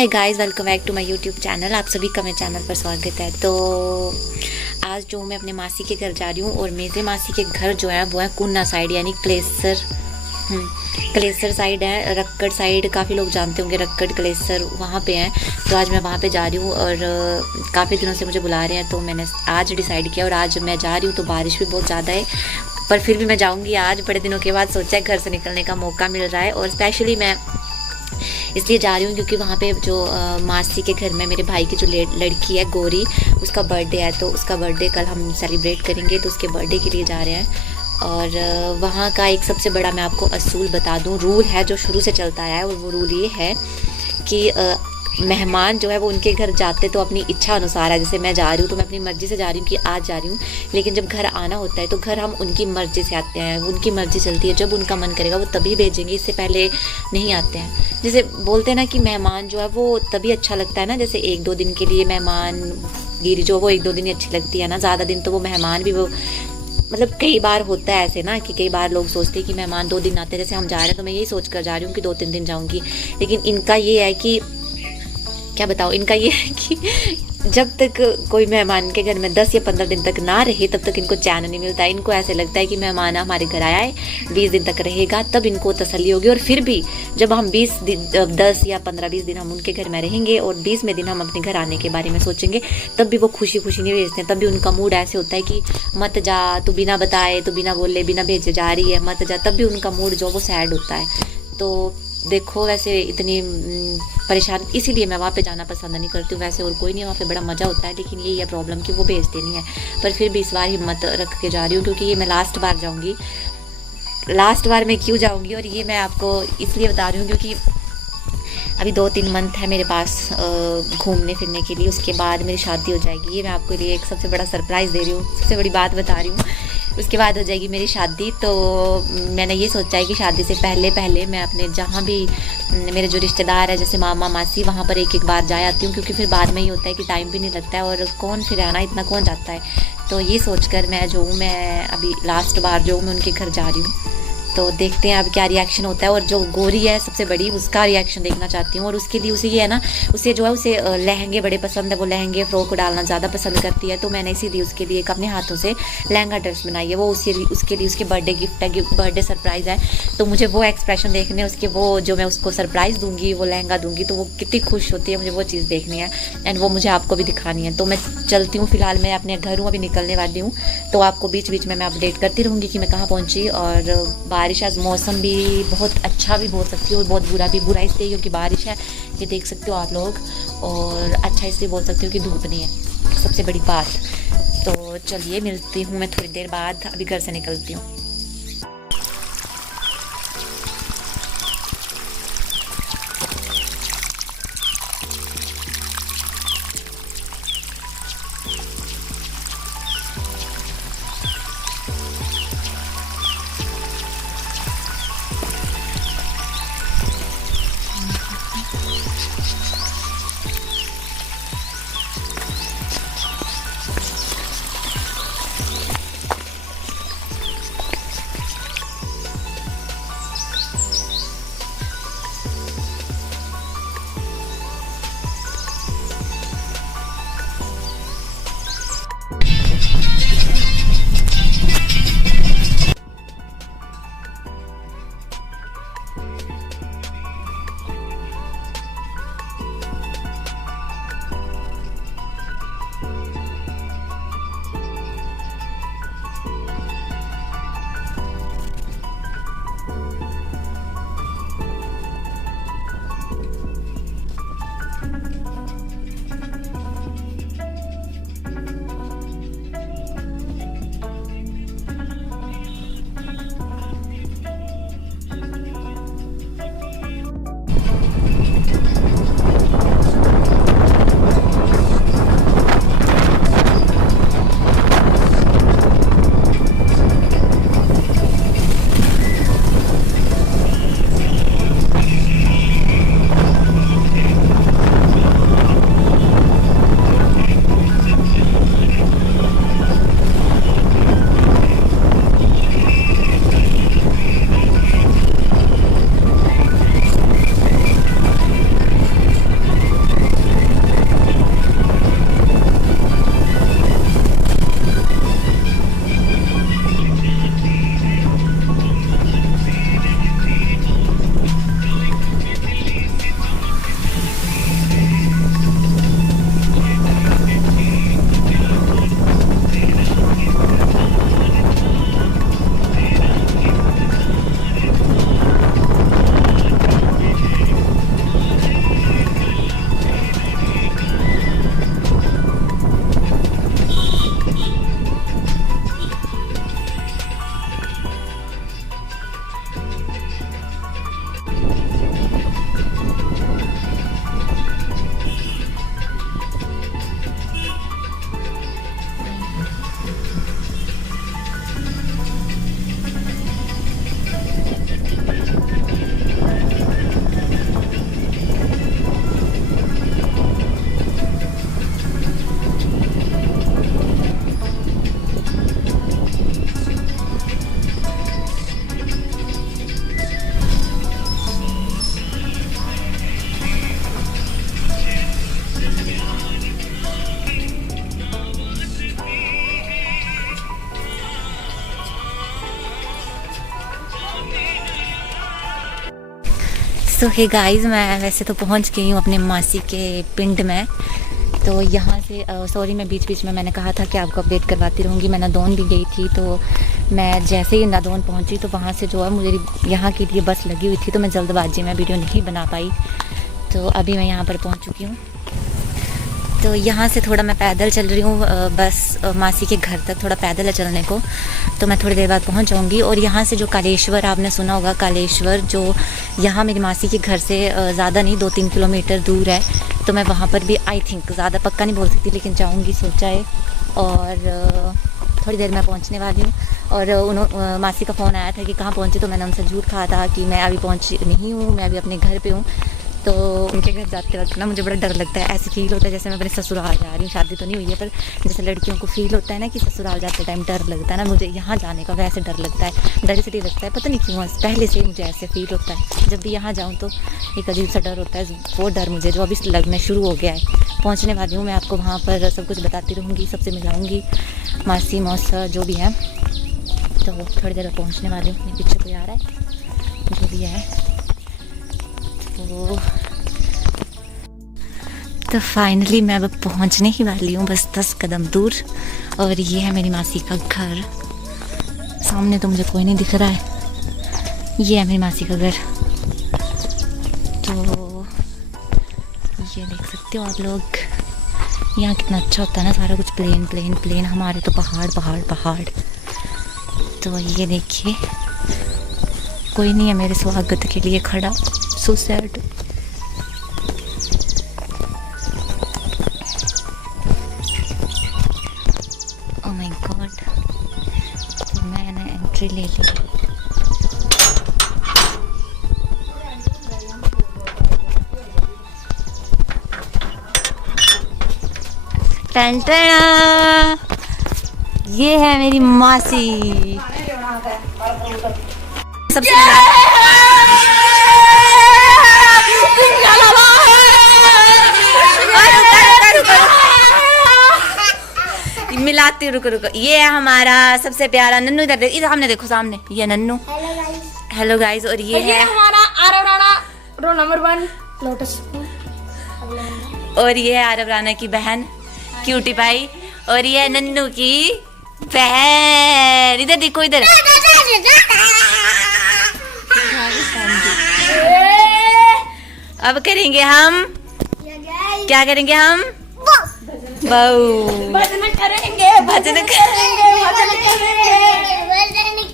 Hi guys, welcome back to my YouTube channel. आप सभी का मेरे चैनल पर स्वागत है। तो आज जो मैं अपने मासी के घर जा रही हूँ और मेरे मासी के घर जो है वो है कुन्ना साइड, यानी क्लेसर साइड है, रक्कड़ साइड। काफ़ी लोग जानते होंगे रक्कड़ क्लेसर, वहाँ पे हैं। तो आज मैं वहाँ पे जा रही हूँ और काफ़ी दिनों से मुझे बुला रहे हैं, तो मैंने आज डिसाइड किया और आज मैं जा रही हूँ। तो बारिश भी बहुत ज़्यादा है, पर फिर भी मैं जाऊँगी। आज बड़े दिनों के बाद सोचा है, घर से निकलने का मौका मिल रहा है और स्पेशली मैं इसलिए जा रही हूँ क्योंकि वहाँ पे जो मासी के घर में मेरे भाई की जो लड़की है गौरी, उसका बर्थडे है। तो उसका बर्थडे कल हम सेलिब्रेट करेंगे, तो उसके बर्थडे के लिए जा रहे हैं। और वहाँ का एक सबसे बड़ा मैं आपको असूल बता दूँ, रूल है जो शुरू से चलता आया है, और वो रूल ये है कि मेहमान जो है वो उनके घर जाते तो अपनी इच्छा अनुसार है। जैसे मैं जा रही हूँ तो मैं अपनी मर्ज़ी से जा रही हूँ कि आज जा रही हूँ, लेकिन जब घर आना होता है तो घर हम उनकी मर्ज़ी से आते हैं। उनकी मर्ज़ी चलती है, जब उनका मन करेगा वो तभी भेजेंगे, इससे पहले नहीं आते हैं। जैसे बोलते हैं ना कि मेहमान जो है वो तभी अच्छा लगता है ना, जैसे 1-2 दिन के लिए मेहमान गिरी जो वो 1-2 दिन ही अच्छी लगती है ना, ज़्यादा दिन तो वो मेहमान भी वो मतलब कई बार होता है ऐसे ना कि कई बार लोग सोचते हैं कि मेहमान 2 दिन आते हैं। जैसे हम जा रहे हैं तो मैं यही सोच कर जा रही हूँ कि 2-3 दिन जाऊँगी, लेकिन इनका ये है कि क्या बताओ, इनका ये है कि जब तक कोई मेहमान के घर में 10 या 15 दिन तक ना रहे तब तक इनको चैन नहीं मिलता है। इनको ऐसे लगता है कि मेहमान हमारे घर आया है, 20 दिन तक रहेगा, तब इनको तसल्ली होगी। और फिर भी जब हम 10 या 15-20 दिन हम उनके घर में रहेंगे और 20वें दिन हम अपने घर आने के बारे में सोचेंगे, तब भी वो खुशी खुशी नहीं भेजते हैं। तब भी उनका मूड ऐसे होता है कि मत जा, तू बिना बताए, तू बिना बोले, बिना भेजे जा रही है, मत जा। तब भी उनका मूड जो वो सैड होता है। तो देखो, वैसे इतनी परेशान, इसीलिए मैं वहाँ पे जाना पसंद नहीं करती हूँ। वैसे और कोई नहीं, वहाँ पे बड़ा मज़ा होता है, लेकिन यही है प्रॉब्लम कि वो भेजते नहीं है। पर फिर भी इस बार हिम्मत रख के जा रही हूँ क्योंकि ये मैं लास्ट बार जाऊँगी। लास्ट बार मैं क्यों जाऊँगी और ये मैं आपको इसलिए बता रही हूँ क्योंकि अभी 2-3 मंथ है मेरे पास घूमने फिरने के लिए। उसके बाद मेरी शादी हो जाएगी। ये मैं आपके लिए एक सबसे बड़ा सरप्राइज़ दे रही हूँ, सबसे बड़ी बात बता रही हूँ। उसके बाद हो जाएगी मेरी शादी। तो मैंने ये सोचा है कि शादी से पहले मैं अपने जहाँ भी मेरे जो रिश्तेदार है, जैसे मामा मासी, वहाँ पर एक बार जा आती हूँ, क्योंकि फिर बाद में ही होता है कि टाइम भी नहीं लगता है और कौन फिर आना, इतना कौन जाता है। तो ये सोचकर मैं अभी लास्ट बार जो मैं उनके घर जा रही हूँ। तो देखते हैं अब क्या रिएक्शन होता है। और जो गोरी है सबसे बड़ी, उसका रिएक्शन देखना चाहती हूँ। और उसके लिए उसे ये है ना, उसे जो है उसे लहंगे बड़े पसंद है, वो लहंगे फ्रॉक डालना ज़्यादा पसंद करती है। तो मैंने इसीलिए उसके लिए एक अपने हाथों से लहंगा ड्रेस बनाई है। वो उसके लिए उसकी बर्थडे गिफ्ट है, बर्थडे सरप्राइज़ है। तो मुझे वो एक्सप्रेशन देखने, उसके वो जो मैं उसको सरप्राइज़ दूंगी, वो लहंगा दूंगी, तो वो कितनी खुश होती है, मुझे वो चीज़ देखनी है एंड वो मुझे आपको भी दिखानी है। तो मैं चलती हूँ, फिलहाल मैं अपने घर हूँ, अभी निकलने वाली हूँ। तो आपको बीच बीच में मैं अपडेट करती रहूँगी कि मैं कहाँ पहुँची। और बारिश, आज मौसम भी बहुत अच्छा भी बोल सकती हूँ और बहुत बुरा भी। बुरा इसलिए क्योंकि बारिश है, ये देख सकते हो आप लोग, और अच्छा इसलिए बोल सकती हूँ कि धूप नहीं है, सबसे बड़ी बात। तो चलिए मिलती हूँ मैं थोड़ी देर बाद, अभी घर से निकलती हूँ। सो हे गाइस, मैं वैसे तो पहुंच गई हूँ अपने मासी के पिंड में। तो यहाँ से सॉरी, मैं बीच बीच में मैंने कहा था कि आपको अपडेट करवाती रहूँगी। मैं नादौन भी गई थी, तो मैं जैसे ही नादौन पहुँची तो वहाँ से जो है मुझे यहाँ के लिए बस लगी हुई थी, तो मैं जल्दबाजी में वीडियो नहीं बना पाई। तो अभी मैं यहाँ पर पहुँच चुकी हूँ। तो यहाँ से थोड़ा मैं पैदल चल रही हूँ, बस मासी के घर तक थोड़ा पैदल है चलने को। तो मैं थोड़ी देर बाद पहुँच जाऊँगी। और यहाँ से जो कालेश्वर, आपने सुना होगा कालेश्वर, जो यहाँ मेरी मासी के घर से ज़्यादा नहीं 2-3 किलोमीटर दूर है। तो मैं वहाँ पर भी आई थिंक, ज़्यादा पक्का नहीं बोल सकती, लेकिन जाऊँगी सोचा है। और थोड़ी देर में पहुँचने वाली हूँ। और मासी का फ़ोन आया था कि कहाँ पहुँची, तो मैंने उनसे झूठ कहा था कि मैं अभी पहुँची नहीं हूँ, मैं अभी अपने घर पे हूँ। तो उनके घर जाते वक्त ना मुझे बड़ा डर लगता है। ऐसे फील होता है जैसे मैं अपने ससुराल जा रही हूँ। शादी तो नहीं हुई है, पर जैसे लड़कियों को फील होता है ना कि ससुराल जाते टाइम डर लगता है ना, मुझे यहाँ जाने का वैसे डर लगता है। डर इसलिए लगता है, पता नहीं क्यों, पहले से मुझे ऐसे फील होता है। जब भी यहाँ जाऊँ तो एक अजीब सा डर होता है। वो डर मुझे जो अभी लगना शुरू हो गया है। पहुँचने वाली हूँ, मैं आपको वहाँ पर सब कुछ बताती रहूँगी, सबसे मिलाऊँगी, मासी मौसा जो भी है। तो थोड़ी देर में पहुँचने वाली हूँ। पीछे कोई आ रहा है, जो भी है। तो फाइनली मैं अब पहुंचने ही वाली हूँ, बस 10 कदम दूर। और ये है मेरी मासी का घर। सामने तो मुझे कोई नहीं दिख रहा है। ये है मेरी मासी का घर। तो ये देख सकते हो आप लोग, यहाँ कितना अच्छा होता है ना, सारा कुछ प्लेन प्लेन प्लेन। हमारे तो पहाड़ पहाड़ पहाड़। तो ये देखिए, कोई नहीं है मेरे स्वागत के लिए खड़ा। So sad. Oh my God. तो मैंने एंट्री ले ली। टन टन, ये है मेरी मासी। सबसे मिलाती हूँ, रुको रुको। ये है हमारा सबसे प्यारा नन्नू। इधर सामने देखो, सामने ये नन्नू। Hello guys. और ये है हमारा Aarav Rana, row number 1 Lotus. और ये है आरव राणा की बहन क्यूटी पाई। और ये है नन्नू की बहन। इधर देखो, इधर। अब करेंगे हम, क्या करेंगे हम? भजन करेंगे, भजन करेंगे, भजन करेंगे।